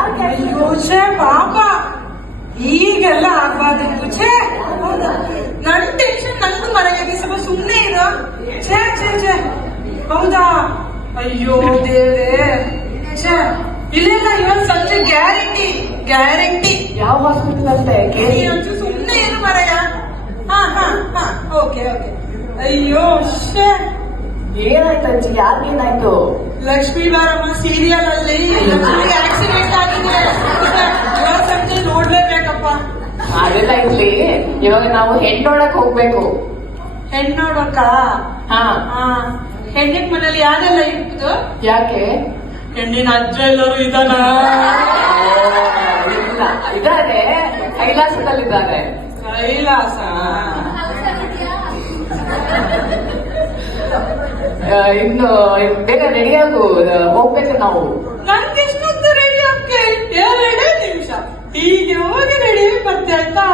ಅಯ್ಯೋ ಛೇ ಪಾಪ, ಈಗೆಲ್ಲ ಆಗ್ಬಾರ್ದಿತ್ತು. ಛೇ ನನ್ ಟೆನ್ಷನ್ ನಂದು ಮನೆಗೆ ಸ್ವಲ್ಪ ಸುಮ್ಮನೆ ಇರೋ. ಛೇ ಛೇ ಛೇ, ಹೌದಾ? ಅಯ್ಯೋ ದೇವ್ರೆ, ಛೇ ಇಲ್ಲೆಲ್ಲ ಇವತ್ತು ಸಂಜೆ ಗ್ಯಾರಂಟಿ ಗ್ಯಾರಂಟಿ. ಯಾವ ಹಾಸ್ಪಿಟಲ್ ಅಷ್ಟೇ ಅಂತೂ ಸುಮ್ಮನೆ ಏನು ಮರಯ. ಹಾ ಹಾ ಹಾ, ಓಕೆ ಓಕೆ. ಅಯ್ಯೋ ಶ್ಶೇ, ಏನಾಯ್ತು ಅಜ್ಜಿ? ಯಾರಿಗೇನಾಯ್ತು? ಲಕ್ಷ್ಮೀ ಬಾರಮ್ಮ ಸೀರಿಯಲ್ ಅಲ್ಲಿ ಆಕ್ಸಿಡೆಂಟ್ ಆಗಿದೆ. ಇವತ್ತು ಸಂಜೆ ನೋಡ್ಲೇಬೇಕಪ್ಪ. ಅದೆಲ್ಲ ಇರ್ಲಿ, ಇವಾಗ ನಾವು ಹೆಣ್ಣೋಡಕ್ ಹೋಗ್ಬೇಕು. ಹೆಣ್ಣು ನೋಡಕ್ಕ? ಹಾ, ಹೆಣ್ಣಿನ ಮನೇಲಿ ಯಾರೆಲ್ಲ ಇತ್ತು? ಯಾಕೆ? ಹೆಣ್ಣಿನ ಅಜ್ಜ ಎಲ್ಲರೂ ಇದಾನ? ಇಲ್ಲ, ಇದ್ದಾರೆ, ಕೈಲಾಸದಲ್ಲಿದ್ದಾರೆ. ಕೈಲಾಸ? ಇನ್ನು ಬೇಗ ರೆಡಿಯಾಗು, ಹೋಗ್ಬೇಕು ನಾವು. ನನ್ಗೆಷ್ಟೊಂದು ರೆಡಿ ಆಗ್ತೇ? 2 ನಿಮಿಷ ಹೀಗೆ ಹೋಗಿ ರೆಡಿ ಬರ್ತೆ ಆಯ್ತಾ?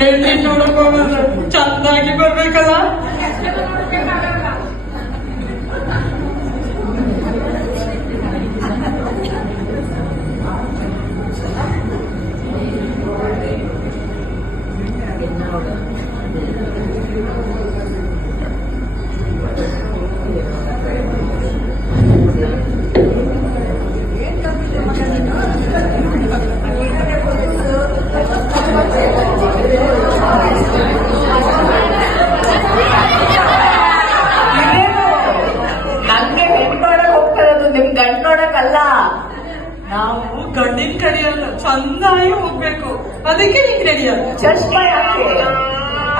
ಹೆಣ್ಣಿನ ನೋಡಕ್ ಹೋಗೋದು ಚಂದಾಗಿ ಬರ್ಬೇಕಲ್ಲ. ನಂಗೆ ಹೆಣ್ಣೋಡಕ್ ಹೋಗ್ತಿರೋದು, ನಿಮ್ ಗಂಡ್ ನೋಡಕ್ಕಲ್ಲ. ನಾವು ಗಂಡಿನ ಕಡೆಯಲ್ಲ, ಚಂದಾಗಿ ಹೋಗ್ಬೇಕು. ಅದಕ್ಕೆ ನಿಂಗೆ ರೆಡಿ ಅಲ್ಲ. ಚಶ್ಮಾ ಯಾಕೆ?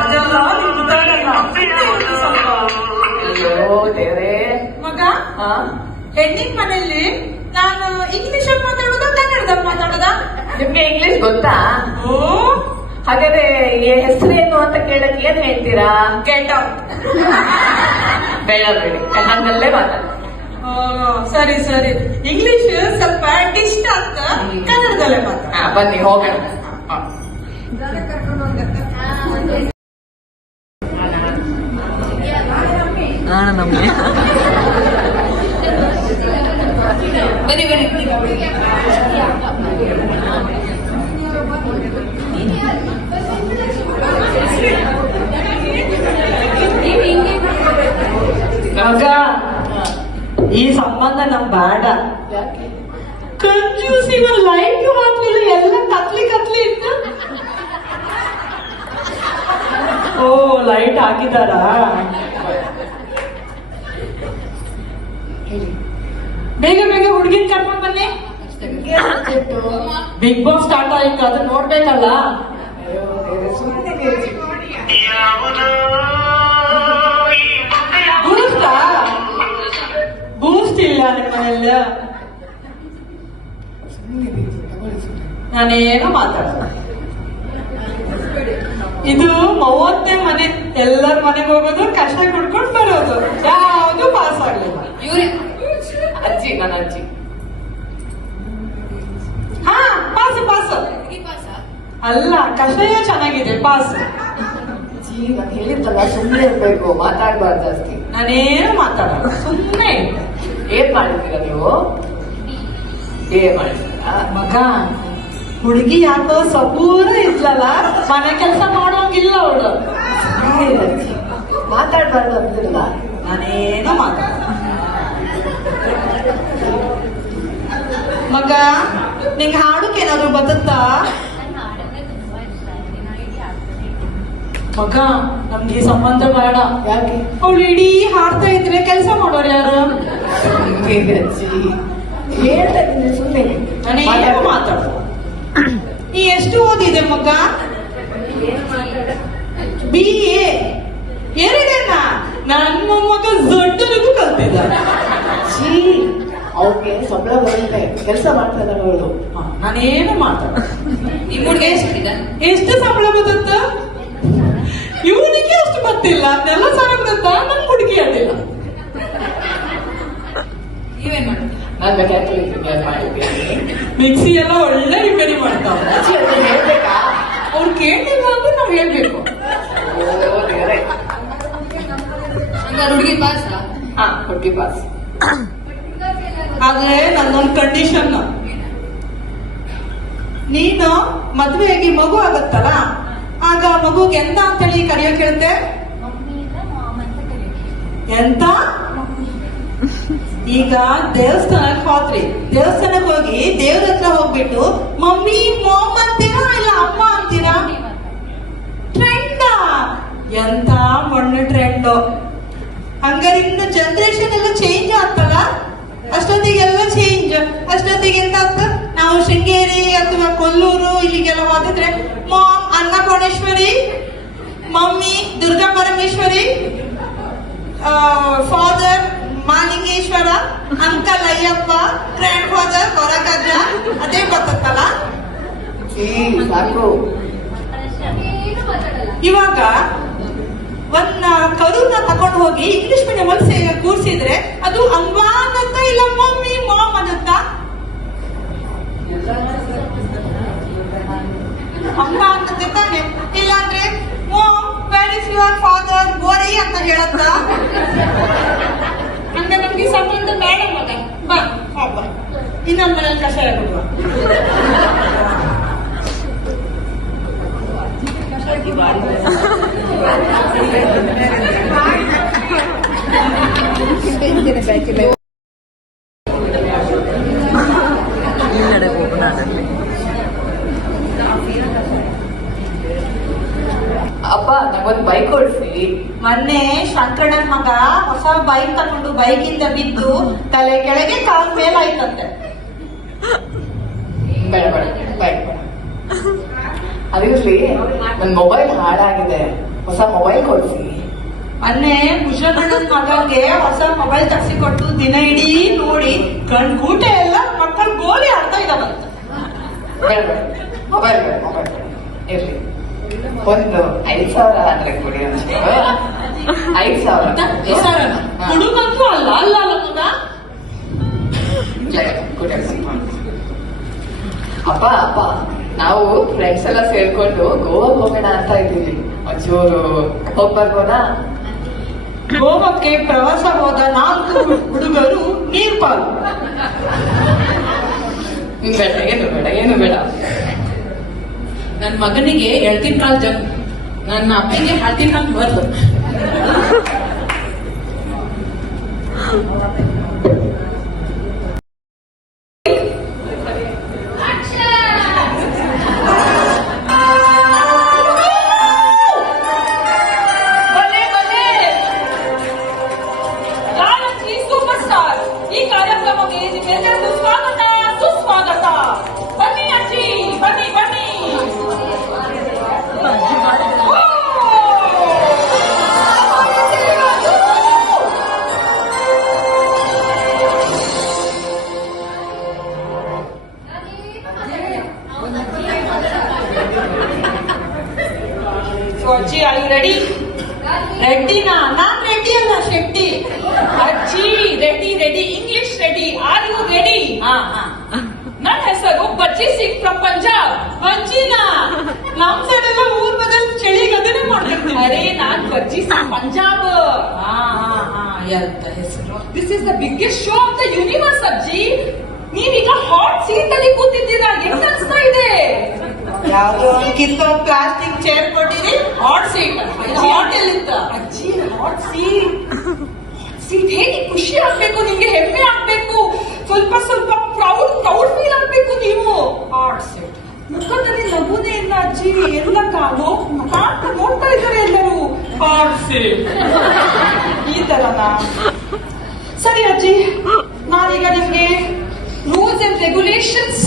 ಅದೆಲ್ಲ ನಿಂಗೆ ಗೊತ್ತಾಗಲ್ಲ. ಸ್ವಲ್ಪ ಅಯ್ಯೋ ದೇವ್ರೇ. ಮಗ, ಹೆಣ್ಣಿನ ಮನೆಯಲ್ಲಿ ನಾನು ಇಂಗ್ಲಿಷ್ ಅಲ್ಲಿ ಮಾತಾಡೋದ ಕನ್ನಡದಲ್ಲಿ ಮಾತಾಡೋದ? ನಿಮ್ಗೆ ಇಂಗ್ಲಿಷ್ ಗೊತ್ತಾ? ಓ, ಹಾಗಾದ್ರೆ ಹೆಸರೇನು ಅಂತ ಕೇಳಕ್ ಏನ್ ಹೇಳ್ತೀರಾ? Get out. ಬೇಡ ಬೇಡಿ, ಕನ್ನಡದಲ್ಲೇ ಮಾತಾಡ. ಸರಿ ಸರಿ, ಇಂಗ್ಲಿಷ್ ಸ್ವಲ್ಪ ಡಿಸ್ಟ್ ಅಂತ, ಕನ್ನಡದಲ್ಲೇ ಮಾತಾಡ. ಬನ್ನಿ ಹೋಗೋಣ. ನಮ್ಗೆ ಬನ್ನಿ ಬನ್ನಿ. ಮಗ, ಈ ಸಂಬಂಧ ನಮ್ ಬೇಡ. ಕಂಜೂಸಿವ ಲೈಟ್ ಹಾಕ್ಲಿಲ್ಲ, ಎಲ್ಲ ಕತ್ಲಿ ಕತ್ಲಿ ಇತ್ತು. ಓ, ಲೈಟ್ ಹಾಕಿದಾರಾ? ಬೇಗ ಬೇಗ ಹುಡುಗಿನ ಕರ್ಕೊಂಡ್ ಬನ್ನಿ. ಬಿಗ್ ಬಾಸ್ ಸ್ಟಾರ್ಟ್ ಆಯ್ತು, ಅದು ನೋಡ್ಬೇಕಲ್ಲ. ಬೂಸ್ಟ್ ಇಲ್ಲ ನಿಮ್ಮ ಮನೆಯಲ್ಲ? ನಾನೇನು ಮಾತಾಡಲ್ಲ. ಇದು 30ನೇ ಮನೆ, ಎಲ್ಲರ ಮನೆಗೆ ಹೋಗೋದು, ಕಷ್ಟ ಕುಡ್ಕೊಂಡು ಬರೋದು, ಯಾವುದು ಪಾಸ್ ಆಗ್ಲಿಲ್ಲ. ಅಜ್ಜಿ, ನನ್ನ ಅಜ್ಜಿ. ಹಾ, ಪಾಸ್ ಪಾಸ್ ಅಲ್ಲ, ಕಷಾಯ ಚೆನ್ನಾಗಿದೆ, ಪಾಸ್. ಅಜ್ಜಿ, ನಾನು ಹೇಳಿದ್ದಲ್ಲ, ಸುಮ್ಮನೆ ಇರ್ಬೇಕು, ಮಾತಾಡ್ಬಾರ್ದು ಜಾಸ್ತಿ. ನಾನೇನು ಮಾತಾಡಲ್ಲ, ಸುಮ್ಮನೆ. ಏನ್ ಮಾಡಿದ್ದೀರಾ ನೀವು? ಏನ್ ಮಾಡಿದ್ದೀರಾ? ಮಗ, ಹುಡುಗಿ ಯಾಕೋ ಸಪೂರ ಇದ್ಲಲ್ಲ, ಮನೆ ಕೆಲಸ ಮಾಡೋಂಗಿಲ್ಲ ಅವಳು. ಮಾತಾಡ್ಬಾರ್ದು ಅಂತಿಲ್ಲ. ನಾನೇನು ಮಾತಾಡ. ಮಗ, ನಿಂಗೆ ಹಾಡಕ್ಕೆ ಏನಾದ್ರು ಬರುತ್ತಾ? ಮಗ, ನಮ್ಗೆ ಈ ಸಂಬಂಧ ಬೇಡ. ಯಾಕೆ? ಅವಳು ಇಡೀ ಹಾಡ್ತಾ ಇದ್ರೆ ಕೆಲಸ ಮಾಡೋರು ಯಾರು? ಅಜ್ಜಿ, ಹೇಳ್ತಾ ಇದ್ದೀನಿ, ಸುಮ್ಮನೆ. ನಾನೇನು ಮಾತಾಡ. ನೀ ಎಷ್ಟು ಓದಿದೆ ಮಗ? BA. 2 ನನ್ನ ಮಗ ದೊಡ್ಡರಿಗೂ ಕಲ್ತಿದ್ದ. ಅವ್ರಿಗೆ ಸಂಬಳ ಬರುತ್ತೆ, ಕೆಲಸ ಮಾಡ್ತಾ ಇದ್ದಾರೆ ಅವಳು. ನಾನೇನು ಮಾತಾಡ. ಎಷ್ಟು ಸಂಬಳ ಬರುತ್ತ? ಇವನಿಗೆ ಅಷ್ಟು ಗೊತ್ತಿಲ್ಲ, ಅದೆಲ್ಲ ಚೆನ್ನಾಗಿ ಬರುತ್ತಾ? ನನ್ ಹುಡುಗಿ ಅಡ್ಡಿಲ್ಲ. ನೀವೇನ್ ಮಾಡಿ? ನಾನು ಮಾಡಿದ್ದೀನಿ, ಮಿಕ್ಸಿ ಎಲ್ಲ ಒಳ್ಳೆ ರಿಪೇರಿ ಮಾಡ್ತಾವ. ಹೇಳ್ಬೇಕಾ? ಅವ್ರು ಕೇಳಿಲ್ಲ ಅಂದ್ರೆ ನಾವ್ ಹೇಳ್ಬೇಕು. ಹುಡುಗಿ ಪಾಸ್ ಹಾ ಹುಡುಗಿ ಪಾಸ್. ಆದ್ರೆ ನನ್ನೊಂದು ಕಂಡೀಷನ್, ನೀನು ಮದ್ವೆಯಾಗಿ ಮಗು ಆಗತ್ತಲ್ಲ, ಆಗ ಮಗುಗೆ ಎಂತ ಅಂತೇಳಿ ಕರೆಯೋಕೆ ಹೇಳ್ತೆ? ಎಂತ? ಈಗ ದೇವಸ್ಥಾನಕ್ಕೆ ಹೋದ್ರಿ, ದೇವಸ್ಥಾನಕ್ಕೆ ಹೋಗಿ ದೇವ್ರ ಹತ್ರ ಹೋಗ್ಬಿಟ್ಟು ಮಮ್ಮಿ ಮಾಮ್ ಅಂತೀರಾ ಇಲ್ಲ ಅಮ್ಮ ಅಂತೀರಾ? ಟ್ರೆಂಡಾ? ಎಂತ ಮಣ್ಣು ಟ್ರೆಂಡು. ಹಂಗಾರೆ ಇನ್ನು ಜನರೇಷನ್ ಎಲ್ಲ ಚೇಂಜ್ ಆಗ್ತಲ್ಲ, ಅಷ್ಟೊತ್ತಿಗೆಲ್ಲ ಚೇಂಜ್. ಅಷ್ಟೊತ್ತಿಗೆ ಎಂತ ಆಗ್ತ, ನಾವು ಶೃಂಗೇರಿ ಅಥವಾ ಕೊಲ್ಲೂರು ಇಲ್ಲಿಗೆಲ್ಲ ಹೋಗಿದ್ರೆ mom Annapoorneshwari, mummy Durga Parameshwari, father Malingeshwara, uncle Ayyappa, grandfather Horagajja, ಅದೇ ಬರ್ತಲ್ಲ. ಸಾಕು. ಇವಾಗ ಒಂದ್ ಕರುನ ತಕೊಂಡು ಹೋಗಿ ಇಂಗ್ಲಿಷ್ ಮೀಡಿಯಂ ಅಲ್ಲಿ ಕೂರ್ಸಿದ್ರೆ ಅದು ಅಮ್ಮ ಅನ್ನತ್ತ ಇಲ್ಲ ಮಮ್ಮಿ ಮಾಮ್ ಅನ್ನತ್ತ? ಅಮ್ಮ ಅನ್ನತ್ತೆ ತಾನೆ. ಇಲ್ಲಾಂದ್ರೆ mom where is your father ಗೋರಿ ಅಂತ ಹೇಳತ್ತ? ಹಂಗ ನಮ್ಗೆ ಸಂಬಂಧ ಬೇಡ ಮಗ, ಬಾ ಹಬ್ಬ ಇನ್ನೊಂದ್ ಮನೇಲಿ ಕಷಾಯ ಕೊಡುವ. ಅಪ್ಪ ನಂಗೊಂದ್ ಬೈಕ್ ಕೊಡ್ಸಿ. ಮೊನ್ನೆ ಶಂಕರಣ್ಣನ್ ಮಗ ಹೊಸ ಬೈಕ್ ತಗೊಂಡು ಬೈಕಿಂದ ಬಿದ್ದು ತಲೆ ಕೆಳಗೆ ಕಾಲ್ ಮೇಲಾಯ್ತಂತೆ. ಬೇಡ ಬೇಡ ಬೈಕ್ ಬೇಡ. ಅದಿರ್ಲಿ, ನನ್ ಮೊಬೈಲ್ ಹಾಳಾಗಿದೆ, ಹೊಸ ಮೊಬೈಲ್ ಕೊಡ್ಸಿ. ಮೊನ್ನೆ ಕುಶಲಣ್ಣನ್ ಮಗಂಗೆ ಹೊಸ ಮೊಬೈಲ್ ತರಿಸಿಕೊಟ್ಟು ದಿನ ಇಡೀ ನೋಡಿ ಕಣ್ಗೂಟೆ ಎಲ್ಲ ಮಕ್ಕಳು ಗೋಲಿ ಆಡ್ತಾ ಇದಾವಂತ. ಬೇಡ ಬೇಡ ಮೊಬೈಲ್ ಬೇಡ, ಮೊಬೈಲ್ ಬೇಡ. ಇರ್ಲಿ, ಒಂದು 5,000 ಅಂದ್ರೆ ಕೊಡಿ. 5,000 ಹುಡುಗಂತೂ ಅಲ್ಲ ಅಲ್ಲ ಅಲ್ಲ ಮಗ. ಅಪ್ಪ ಅಪ್ಪ ನಾವು ಫ್ರೆಂಡ್ಸ್ ಎಲ್ಲ ಸೇರ್ಕೊಂಡು ಗೋವಾಗೆ ಹೋಗೋಣ ಅಂತ ಇದ್ದೀವಿ. ಒಂಚೂರು ಹೋಗ್ಬರ್ಬೋದಾ? ಗೋವಾಕ್ಕೆ ಪ್ರವಾಸ ಹೋದ 4 ಹುಡುಗರು ನೀರ್ಪಾಲು. ಬೇಡ, ಏನು ಬೇಡ, ಏನು ಬೇಡ. ನನ್ನ ಮಗನಿಗೆ ಎಳ್ತಿನ ಕಾಲ್ ಜಗ್, ನನ್ನ ಅಪ್ಪನಿಗೆ ಹಳ್ತಿನ ಕಾಲ್ ಬರ್ದು. ಈ ಕಾರ್ಯಕ್ರಮಕ್ಕೆ ನಿಮ್ಮೆಲ್ಲರಿಗೂ ಸ್ವಾಗತ ಸುಸ್ವಾಗತ. ಬನ್ನಿ ಅಜ್ಜಿ, ಬನ್ನಿ ಬನ್ನಿ. ಅಜ್ಜಿ ಆರ್ ಯು ರೆಡಿ? ರೆಡ್ಡಿನಾ? ನಾನ್ ರೆಡ್ಡಿ ಅಲ್ಲ, ಶೆಟ್ಟಿ. ಅಜ್ಜಿ ready ready, English ready, are you ready? ನನ್ನ ಹೆಸರು ಬಜ್ಜಿ ಸಿಂಗ್ ಫ್ರಮ್ ಪಂಜಾಬ್. ಅಜ್ಜಿನಾ? ನಮ್ ಸೈಡ್ ಎಲ್ಲ ಊರ್ ಬದಲ್ ಚಳಿ ಗದನೆ ಮಾಡ್ತಿರ್ತೀವಿ. ಅರೆ ನಾನ್ ಬಜ್ಜಿ ಸಿಂಗ್ ಪಂಜಾಬ್. ಎಂತ ಹೆಸರು? This is the biggest show of the universe ಅಜ್ಜಿ. ನೀವೀಗ ಹಾಟ್ ಸೀಟ್ ಅಲ್ಲಿ ಕೂತಿದ್ದೀರಾ, ಹೆಂಗ್ ಅನ್ಸ್ತಾ ಇದೆ? ಯಾವ್ದೋ ಕಿತ್ತೊಂದ್ ಪ್ಲಾಸ್ಟಿಕ್ ಚೇರ್ ಕೊಟ್ಟಿರಿ, ಹಾಟ್ ಸೀಟ್ ಹೋಟೆಲ್ ಇತ್ತ. ಅಜ್ಜಿ ಹಾಟ್ ಸೀಟ್. ಸೀಟ್ ಹೇಗೆ ಖುಷಿ ಆಗ್ಬೇಕು ನಿಮ್ಗೆ, ಹೆಮ್ಮೆ ಆಗ್ಬೇಕು, ಸ್ವಲ್ಪ ಸ್ವಲ್ಪ ಪ್ರೌಡ್ ಫೀಲ್ ಆಗ್ಬೇಕು ನೀವು. Hot seat. ಮುಖದಲ್ಲಿ ನಗುನೇ ಇಲ್ಲ ಅಜ್ಜಿ, ಎಲ್ಲ ನೋಡ್ತಾ ಇದ್ದಾರೆ ಎಲ್ಲರೂ. ಹಾಟ್ ಸೀಟ್ ಈ ತರನಾ? ಸರಿ ಅಜ್ಜಿ, ನಾನೀಗ ನಿಮ್ಗೆ ರೂಲ್ಸ್ ಅಂಡ್ ರೆಗ್ಯುಲೇಷನ್ಸ್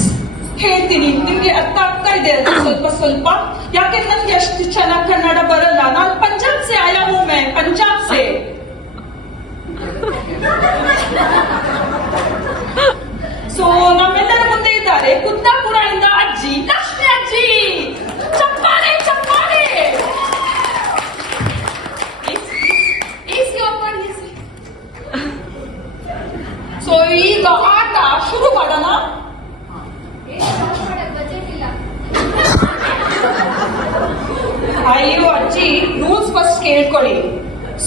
ಹೇಳ್ತೀನಿ, ನಿಮ್ಗೆ ಅರ್ಥ ಆಗ್ತಾ ಇದೆ ಅಲ್ವಾ ಸ್ವಲ್ಪ ಸ್ವಲ್ಪ? ಯಾಕೆ ನನ್ಗೆ ಅಷ್ಟು ಚೆನ್ನಾಗಿ ಕನ್ನಡ ಬರಲ್ಲ. ನಾನು ಪಂಜಾಬ್ ಸೆ ಆಯಾ ಹೂ, ಮೈ ಪಂಜಾಬ್ ಸೆ. ಸೊ ನಮ್ಮೆಲ್ಲರ ಮುಂದೆ ಇದ್ದಾರೆ ಕುಂದಾಪುರ ಇಂದ ಅಜ್ಜಿ ಲಕ್ಷ್ಮಿ ಅಜ್ಜಿ. ಚಪ್ಪಾಳೆ ಚಪ್ಪಾಳೆ. ಸೊ ಈಗ ಆಟ ಶುರು ಮಾಡೋಣ. ಅಯ್ಯೋ ಅಜ್ಜಿ, ರೂಲ್ಸ್ ಫಸ್ಟ್ ಕೇಳ್ಕೊಳ್ಳಿ.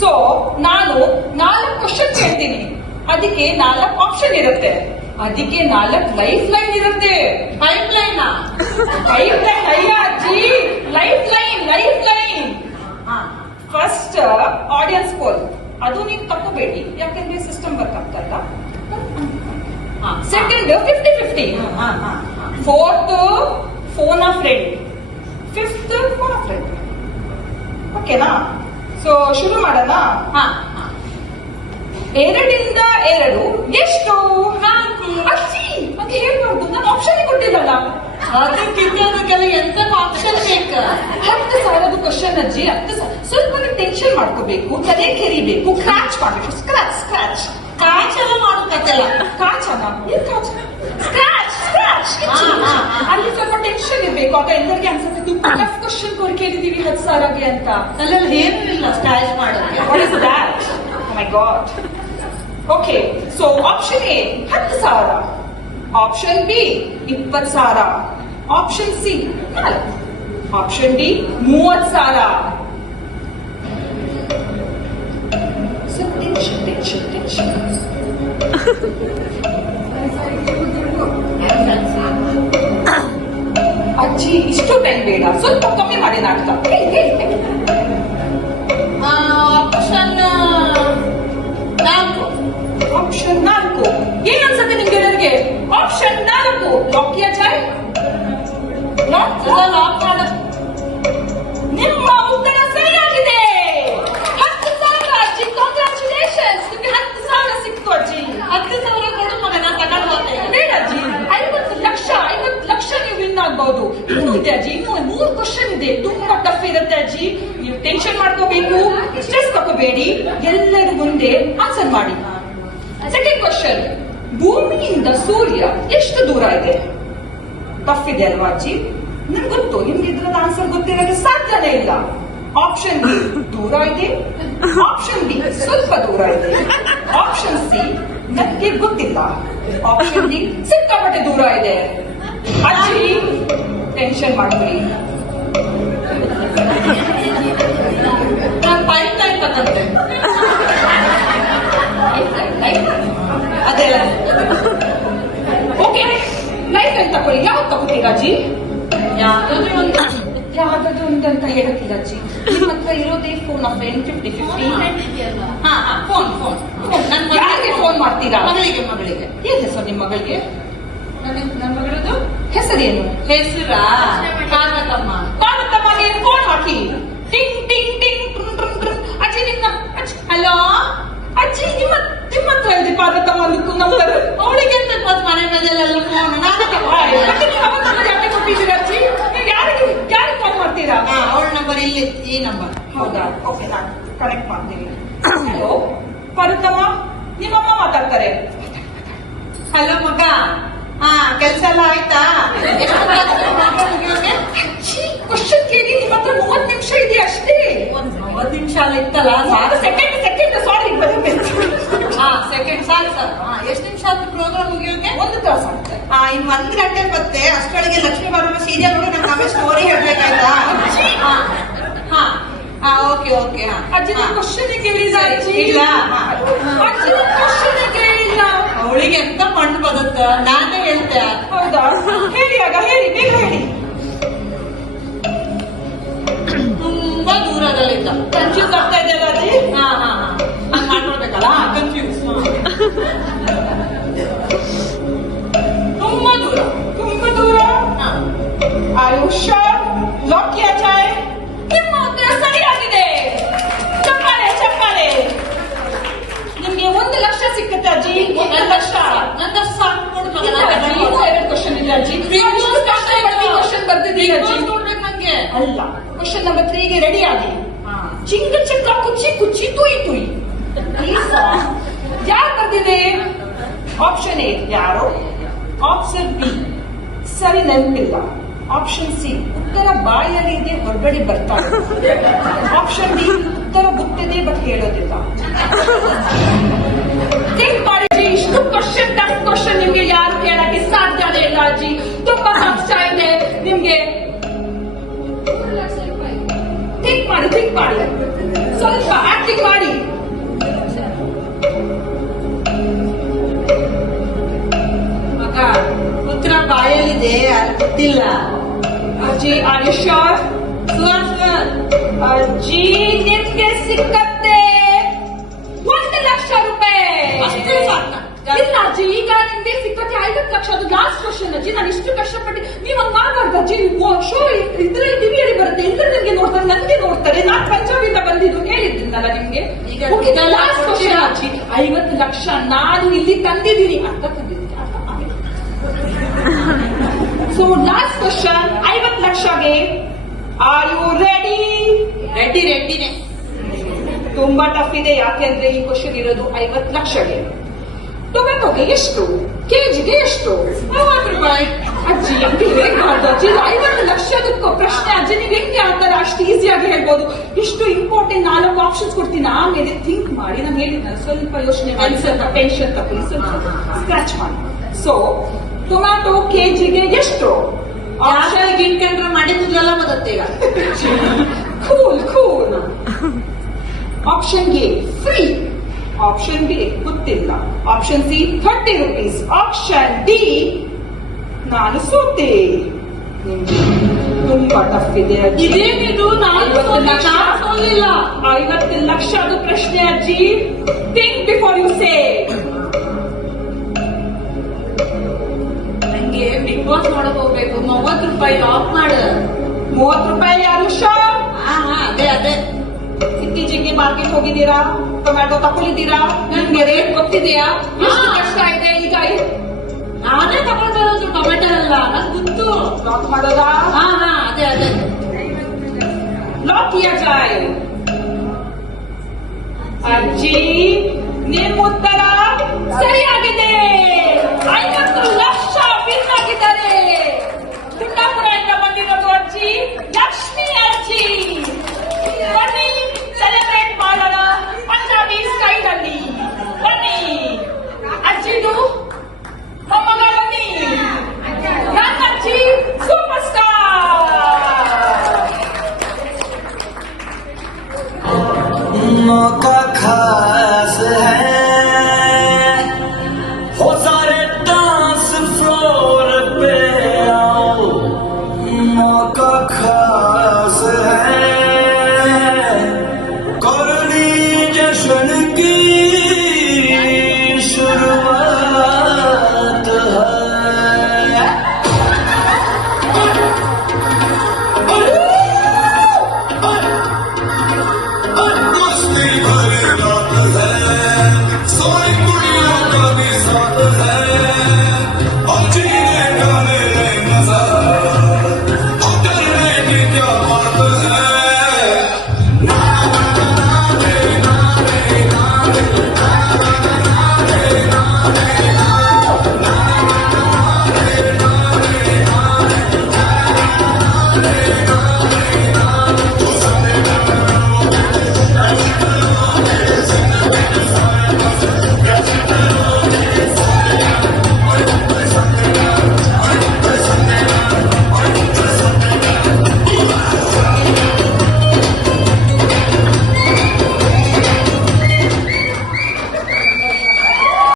ಸೊ ನಾನು 4 ಕ್ವಶನ್ ಕೇಳ್ತೀನಿ, ಅದಕ್ಕೆ 4 ಆಪ್ಷನ್ ಇರುತ್ತೆ, ಅದಕ್ಕೆ 4 ಲೈಫ್ ಲೈನ್ ಇರುತ್ತೆ. ಪೈಪ್ ಲೈನ್ ಲೈಫ್ ಲೈನ್ ಅಯ್ಯ ಅಜ್ಜಿ, lifeline. First audience poll, ಅದು ನೀವು ತಪ್ಪಬೇಡಿ ಯಾಕಂದ್ರೆ ಸಿಸ್ಟಮ್ ವರ್ಕ್ ಆಗ್ತಾ ಇಲ್ಲ. Second 50-50, fourth phone a friend, fifth phone a friend. ಓಕೆನಾ? ಸೊ ಶುರು ಮಾಡೋಣ. 2 2 ಎಷ್ಟು? 4. ಅಜ್ಜಿ ಅಂತ ಹೇಳ್ಬಾರ್ದು, ನಾನು ಆಪ್ಷನ್ ಕೊಟ್ಟಿಲ್ಲಲ್ಲ. ಅದಕ್ಕೆಲ್ಲ ಎಂತ ಆಪ್ಷನ್ ಬೇಕು? 10,000 ಕ್ವಶನ್ ಅಜ್ಜಿ, 10,000. ಸ್ವಲ್ಪ ಟೆನ್ಷನ್ ಮಾಡ್ಕೋಬೇಕು, ತಲೆ ಕೆರಿಬೇಕು, ಕ್ರಾಚ್ ಮಾಡ್ಬೇಕು. ಸ್ಕ್ರಾಚ್ ಕಾಚ್ ಎಲ್ಲ ಮಾಡೋಕತ್ತಲ್ಲ. ಕಾಚನ ಸ್ಕ್ರಾಚ್ ಅಲ್ಲಿ ಸ್ವಲ್ಪ ಟೆನ್ಷನ್ ಇರ್ಬೇಕು. ಆಗ ಎಲ್ಲರಿಗೆ ಅನ್ಸುತ್ತೆ ಟಫ್ ಕ್ವಶನ್ ಕೇಳಿದೀವಿ 10,000ಗೆ ಅಂತ. ಅಲ್ಲೆಲ್ಲ ಏನೂ ಇಲ್ಲ ಸ್ಕ್ರಾಚ್ ಮಾಡೋಕೆ. What is that? Oh my God. Okay, so option A 10,000, option B 20,000, option C 4, option D 30,000. So tension. ಅಜ್ಜಿ ಇಷ್ಟು ಟೈಮ್ ಬೇಡ, ಸ್ವಲ್ಪ ಕಮ್ಮಿ ಮಾಡಿ ನಾಡ್ತಾ. ಆಪ್ಷನ್ 4. ಆಪ್ಷನ್ 4 ಏನ್ ಅನ್ಸುತ್ತೆ ನಿಮ್ಗೆ ಎಲ್ಲರಿಗೆ? ಆಪ್ಷನ್ 4 ಲಾಕ್ ಕಿಯಾ ಜಾಯ್? ಲಾಕ್ ಮಾಡ. ನಿಮ್ಮ ಉತ್ತರ ಸರಿಯಾಗಿದೆ. 10,000 ಅಜ್ಜಿ, ಕಾಂಗ್ರಾಚುಲೇಷನ್ಸ್, ನಿಮ್ಗೆ 10,000 ಸಿಕ್ತು ಅಜ್ಜಿ. 10,000 ಕೊಡು ಮಗನ, ತಗೊಂಡು ಹೋಗ್ತೇನೆ. ಬೇಡ ಅಜ್ಜಿ, 50 ಲಕ್ಷ ನೀವು ವಿನ್ ಆಗ್ಬಹುದು. ಇನ್ನೂ ಇದೆ ಅಜ್ಜಿ, ಇನ್ನೂ 3 ಕ್ವಶನ್ ಇದೆ, ತುಂಬಾ ಟಫ್ ಇರುತ್ತೆ ಅಜ್ಜಿ. ನೀವು ಟೆನ್ಷನ್ ಮಾಡ್ಕೋಬೇಕು, ಸ್ಟ್ರೆಸ್ ತಗೋಬೇಡಿ, ಎಲ್ಲರೂ ಮುಂದೆ ಆನ್ಸರ್ ಮಾಡಿ. ಸೆಕೆಂಡ್ ಕ್ವಶನ್, ಭೂಮಿಯಿಂದ ಸೂರ್ಯ ಎಷ್ಟು ದೂರ ಇದೆ? ಟಫ್ ಇದೆ ಅಲ್ವಾ ಅಜ್ಜಿ? ನನ್ಗೆ ಗೊತ್ತು, ನಿಮ್ಗೆ ಇದ್ರದ ಆನ್ಸರ್ ಗೊತ್ತಿರೋದು ಸಾಧ್ಯನೇ ಇಲ್ಲ. ಆಪ್ಷನ್ ಬಿ ದೂರ ಇದೆ, ಆಪ್ಷನ್ ಬಿ ಸ್ವಲ್ಪ ದೂರ ಇದೆ, ಆಪ್ಷನ್ ಸಿ ನನಗೆ ಗೊತ್ತಿಲ್ಲ, ಆಪ್ಷನ್ ಡಿ ಸಿಕ್ಕಾಪಟ್ಟೆ ದೂರ ಇದೆ. ಅಜ್ಜಿ ಟೆನ್ಷನ್ ಮಾಡ್ಬಿಡಿ. ನಾನು ಪೈಪ್ ಲೈನ್ ತಗೊಂಡೆ. ಅದೆಲ್ಲ ಓಕೆ, ಲೈಫ್ ಅಂತ ತಗೊಳ್ಳಿ. ಯಾವ್ದು ತಗೋತೀರಾ ಅಜ್ಜಿ? ಯಾವ್ದಾದ್ರು ಒಂದು. ಯಾವ್ದಾದ್ರು ಒಂದು ಅಂತ ಹೇಳಕ್ಕಿಲ್ಲ ಅಜ್ಜಿ, ನಿಮ್ಮ ಹತ್ರ ಇರೋದೇ ಫೋನ್ ಆ ಫ್ರೆಂಡ್ 50-50. ಫೋನ್ ಯಾರಿಗೆ ಫೋನ್ ಮಾಡ್ತೀರಾ? ಮಗಳಿಗೆ. ಏನ್ ಹೆಸರು ನಿಮ್ಮ ಮಗಳಿಗೆ? ನನ್ನ ಮಗಳದು ಹೆಸರೇನು? ಹೆಸರ ಪಾರ್ವತಮ್ಮಗೆ ಫೋನ್ ಹಾಕಿ. ಟಿಂಗ್ ಟಿಂಗ್ ಟಿಂಗ್ ಟ್ರುನ್ ಟ್ರುನ್ ಟ್ರುನ್. ಅಜ್ಜಿ ನಿಮ್ಮ ಹಲೋ ಅಜ್ಜಿ ನಿಮ್ಮ ಹತ್ರ ಇದೆ ಪಾರ್ವತಮ್ಮ ನಂಬರ್. ಅವಳಿಗೆ ಎಂತ ಗೊತ್ತು, ಮನೆ ಮನೆಯಲ್ಲೆಲ್ಲ ಫೋನ್ ನಾನೇ ಯಾಕೆ ಕೊಟ್ಟಿದ್ದೀರಾ ಅಜ್ಜಿ? ನೀವು ಯಾರಿಗೆ ಫೋನ್ ಮಾಡ್ತೀರಾ? ಅವಳ ನಂಬರ್ ಇಲ್ಲಿ, ಈ ನಂಬರ್. ಹೌದಾ? ಓಕೆ, ನಾನು ಕನೆಕ್ಟ್ ಮಾಡ್ತೀನಿ. ಹಲೋ ಪಾರ್ವತಮ್ಮ, ನಿಮ್ಮಮ್ಮ ಮಾತಾಡ್ತಾರೆ. ಹಲೋ ಮಗ, ಕೆಲ್ಸ ಎಲ್ಲ ಆಯ್ತಾ? ಎಷ್ಟು ಮುಗಿಯೋಕೆ? ಕ್ವಶನ್ ಕೇಳಿ, ನಿಮ್ಮ ಹತ್ರ 30 ನಿಮಿಷ ಇದೆ ಅಷ್ಟೇ. 30 ನಿಮಿಷ ಅಲ್ಲ ಇತ್ತಲ್ಲ, ಸೆಕೆಂಡ್ ಸಾರಿ ಸೆಕೆಂಡ್ ಸಾಕು ಸರ್. ಎಷ್ಟು ನಿಮಿಷ ಆಯ್ತು ಪ್ರೋಗ್ರಾಮ್ ಮುಗಿಯೋಕೆ? 1 ತಾಸು ಆಗುತ್ತೆ. ಇನ್ 1 ಗಂಟೆ ಮತ್ತೆ ಅಷ್ಟೊಳಗೆ ಲಕ್ಷ್ಮೀ ಬಾರಮ್ಮ ಸೀರಿಯಲ್ ನೋಡಿ ನಂಗೆ ಆಮೇಲೆ ಸ್ಟೋರಿ ಹೇಳ್ಬೇಕಾಯ್ತಾ? ಓಕೆ. ಅಜ್ಜಿ ಕ್ವಶನ್ ಕೇಳಿಲ್ಲ ಅಜ್ಜಿ. ಇಲ್ಲ, ಅಜ್ಜಿ ಕ್ವಶನ್ ಕೇಳಿಲ್ಲ. ಅವಳಿಗೆ ಎಂತ ಮಣ್ಣು ಬದುತ್ತ, ನಾನೇ ಹೇಳ್ತೆ. ಹೌದಾ? ಹೇಳಿ, ಆಗ ಹೇಳಿ, ಬೇಗ ಹೇಳಿ. ತುಂಬಾ ದೂರದಲ್ಲಿದ್ದ. ಕನ್ಫ್ಯೂಸ್ ಆಗ್ತಾ ಇದೆಯಲ್ಲ ಅಜ್ಜಿ? ಹಂಗ್ ಮಾಡ್ಕೊಳ್ಬೇಕಲ್ಲ, ಕನ್ಫ್ಯೂಸ್. ತುಂಬಾ ದೂರ. ಆಯುಷ್ಯ ಲಾಕ್ ಕಿಯಾ ಜಾಯ್? ನಿಮ್ಮ ಉತ್ತರ ಸರಿಯಾಗಿದೆ. ಚಪ್ಪಾಳೆ. ನಿಮ್ಗೆ 1 ಲಕ್ಷ ಸಿಕ್ಕತ್ತೆ ಅಜ್ಜಿ. 1 ಲಕ್ಷ. ನನ್ನ ಸಾಕು ಕೊಡು ಮಗನ. ಇನ್ನೂ 2 ಕ್ವಶನ್ ಇದೆ ಅಜ್ಜಿ. ಕ್ವಶನ್ ಬರ್ತಿದ್ದೀವಿ ಅಜ್ಜಿ. ನೋಡ್ಬೇಕು ನಂಗೆ. ಅಲ್ಲ, ಕ್ವಶನ್ ನಂಬರ್ 3ಗೆ ರೆಡಿ ಆಗಿ. ಚಿಂಗ ಚಕ್ಕ ಕುಚ್ಚಿ ತುಯಿ. ಯಾರು ಬರ್ತಿದೆ? ಆಪ್ಷನ್ ಎ ಯಾರೋ, ಆಪ್ಷನ್ ಬಿ ಸರಿ ನೆನಪಿಲ್ಲ, ಆಪ್ಷನ್ ಸಿ ಉತ್ತರ ಬಾಯಲ್ಲಿ ಇದೆ ಹೊರಗಡೆ ಬರ್ತಾ ಇದೆ, ಆಪ್ಷನ್ ಡಿ ಉತ್ತರ ಗೊತ್ತಿದೆ ಬಟ್ ಹೇಳೋದಿಲ್ಲ. ಥಿಂಕ್ ಮಾಡಿ ಅಜ್ಜಿ, ಇಷ್ಟು ಟಫ್ ಕ್ವಶನ್ ನಿಮ್ಗೆ ಯಾರು ಹೇಳಕ್ಕೆ ಸಾಧ್ಯನೇ ಇಲ್ಲ ಅಜ್ಜಿ. ತುಂಬಾ ಕಷ್ಟ ಇದೆ ನಿಮ್ಗೆ. ಥಿಂಕ್ ಮಾಡಿ. ಸ್ವಲ್ಪ ಆಕ್ಟಿಂಗ್ ಮಾಡಿ. ಮಗ ಉತ್ತರ ಬಾಯಲ್ಲಿದೆ ಅದು ಗೊತ್ತಿಲ್ಲ. ಅಜ್ಜಿ ಆರ್ ಯು ಶೋರ್? ಸುವರ್ ಅಜ್ಜಿ ನಿಮ್ಗೆ ಸಿಕ್ಕತ್ತೆ 1,00,000 ರೂಪಾಯಿ. ಅಷ್ಟೇ ಸಾಕ? ಇಲ್ಲ ಅಜ್ಜಿ, ಈಗ ನಿಮ್ಗೆ ಸಿಕ್ಕತ್ತೆ 50 ಲಕ್ಷ. ಅದು ಲಾಸ್ಟ್ ಕ್ವಶನ್ ಅಜ್ಜಿ. ನಾನು ಇಷ್ಟು ಕಷ್ಟಪಟ್ಟು ನೀವ್ ಹಂಗ್ ಮಾಡ್ಬಾರ್ದು ಅಜ್ಜಿ. ಶೋ ಇದ್ರಲ್ಲಿ ಟಿವಿಯಲ್ಲಿ ಬರುತ್ತೆ, ಎಲ್ಲರಿಗೆ ನೋಡ್ತಾರೆ, ನನ್ಗೆ ನೋಡ್ತಾರೆ. ನಾನ್ ಪಂಜಾಬಿಂದ ಬಂದಿದ್ದು ಹೇಳಿದ್ದೀನಲ್ಲ ನಿಮ್ಗೆ. ಈಗ ಲಾಸ್ಟ್ ಕ್ವಶನ್ ಅಜ್ಜಿ. 50 ಲಕ್ಷ ನಾನು ಇಲ್ಲಿ ತಂದಿದ್ದೀನಿ. ಅರ್ಥ ತಂದಿದ್ದೀನಿ. So last question 50 ಲಕ್ಷಗೆ R you ready? ರೆಡ್ಡಿನೇ. ತುಂಬಾ ಟಫ್ ಇದೆ, ಯಾಕೆಂದ್ರೆ ಈ ಕ್ವಶನ್ ಇರೋದು 50 ಲಕ್ಷಗೆ. ಟೊಮೆಟೊಗೆ ಎಷ್ಟು? ಕೆಜಿಗೆ ಎಷ್ಟು? 30 ರೂಪಾಯಿ. ಅಜ್ಜಿ ಹಂಗೆ ಹೇಳ್ಬಾರ್ದು ಅಜ್ಜಿ. 50 ಲಕ್ಷದಕ್ಕೂ ಪ್ರಶ್ನೆ ಅಜ್ಜಿ. ನೀವ್ ಹೆಂಗೆ ಆತರ ಅಷ್ಟು ಈಸಿಯಾಗಿ ಹೇಳ್ಬೋದು? ಇಷ್ಟು ಇಂಪಾರ್ಟೆಂಟ್ 4 ಆಪ್ಷನ್ಸ್ ಕೊಡ್ತೀನಿ, ಆಮೇಲೆ ಥಿಂಕ್ ಮಾಡಿ. ನಾನು ಹೇಳಿದ್ನಲ್ಲ, ಸ್ವಲ್ಪ ಯೋಚನೆ ಮಾಡಿ, ಸ್ವಲ್ಪ ಟೆನ್ಷನ್ ತಗೊಳ್ಳಿ, ಸ್ವಲ್ಪ ಸ್ಕ್ರಾಚ್ ಮಾಡಿ. ಸೊ ಟೊಮ್ಯಾಟೊ ಕೆಜಿಗೆ ಎಷ್ಟು? ಆಪ್ಷನ್ ಗಿಟ್ಕೊಂಡ್ರೆ ಮಾಡಿದ್ರಲ್ಲ ಬರುತ್ತೆ ಈಗ. Cool. Option A free, option B ಗೊತ್ತಿಲ್ಲ, option C 30 rupees, option D ನಾನು ಸೋತೆ. ನಿಮ್ಗೆ ತುಂಬಾ ಟಫ್ ಇದೆ ಅಜ್ಜಿ. ಇದೇನಿದು? ನಾನು 50 ಲಕ್ಷದ ಪ್ರಶ್ನೆ ಅಜ್ಜಿ. Think before you say. ನಂಗೆ ಬಿಗ್ ಬಾಸ್ ನೋಡಕ್ ಹೋಗ್ಬೇಕು. 30 ರೂಪಾಯಿ ಆಫ್ ಮಾಡು. 30 ರೂಪಾಯಿ ಯಾರು ಶೋರ್? ಅದೇ ಇತ್ತೀಚೆಗೆ ಮಾರ್ಕೆಟ್ ಹೋಗಿದ್ದೀರಾ? ಟೊಮ್ಯಾಟೊ ತಗೊಳಿದ್ದೀರಾ? ನಿಮ್ಗೆ ರೇಟ್ ಗೊತ್ತಿದೆಯಾ? ಎಷ್ಟು ಕಷ್ಟ ಇದೆ ಈಗ? ನಾನೇ ತಗೊಂಡ್ ಬರೋದು ಟೊಮೆಟೊ ಅಲ್ಲ, ನಂಗೆ ಗೊತ್ತು. ಲಾಕ್ ಮಾಡೋದಾ? ಅದೇ ಲಾಕ್ ಕಿಯಾ ಜಾಯ್. ಅಜ್ಜಿ ನಿಮ್ಮ ಉತ್ತರ